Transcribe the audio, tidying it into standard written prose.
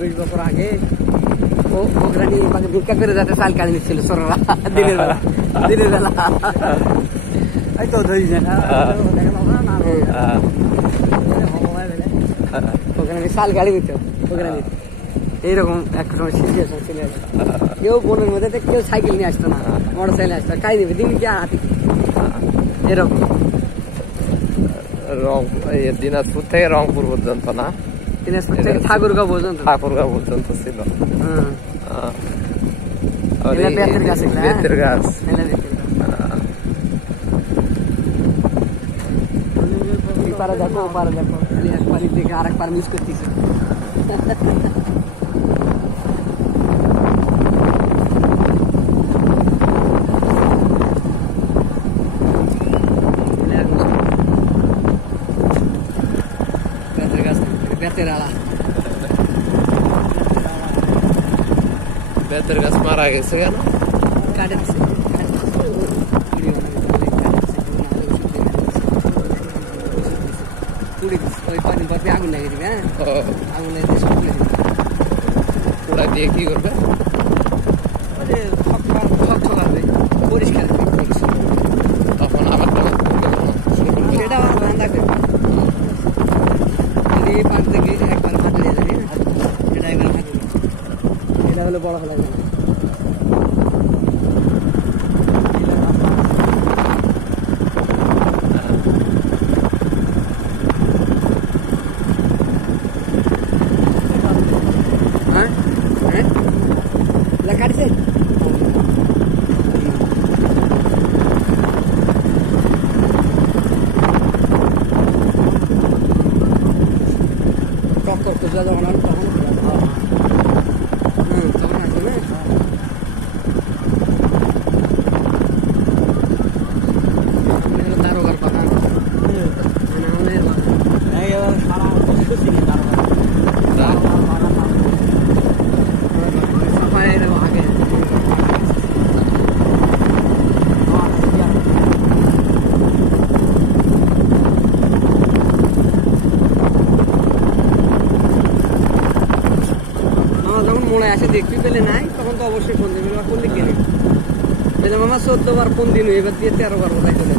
20 বছর আগে ওগুলা নিয়ে ভিক্ষা করে যাতে চাল কাজ নিচ্ছিল সররা দিনের বেলা এই তো ধরি ওখানে চাল গাড়ি নিত ওখানে এইরকম একটা সময় সিচুয়েশন ছিল। কেউ বোনের মধ্যে কেউ সাইকেল নিয়ে আসতো না, মোটর সাইকেল আসতো, কাজ নেবে দিন কি হাতে এরকম। দিনাজপুর থেকে রংপুর পর্যন্ত না, দিনাজপুর থেকে ঠাকুরগাঁও পর্যন্ত ছিল। বেতের গাছ দেখো পারে দেখো একবার দেখে আরেকবার মিস করতেছে। বেতের গাছ মারা গেছে কেন? কাটে দিচ্ছে ওই কদিন পর আগুন লাগিয়ে দিবে। হ্যাঁ আগুন লাগিয়ে সব তুলে দিবে। পোড়া দিয়ে কি করবে? পরিষ্কার তখন আবার সেটা আমার ধান্দা করবে। যদি পাঁচ থেকে একবার ফাঁকা দিয়ে যাবে এটা একবার ফাঁকা এটা হলো বড় ফেলা যাবে। কাটছে টক্কর খুঁজা যখন আমি তখন তখন আসবে দারোগার কথা সারা সাফাইয়ের আগে যখন মনে আসে দেখতে পেলে নাই তখন তো অবশ্যই ফোন দেবে করলে কেনে মামা 14 বার ফোন দিন এবার দিয়ে 13 বার কোথায় চলে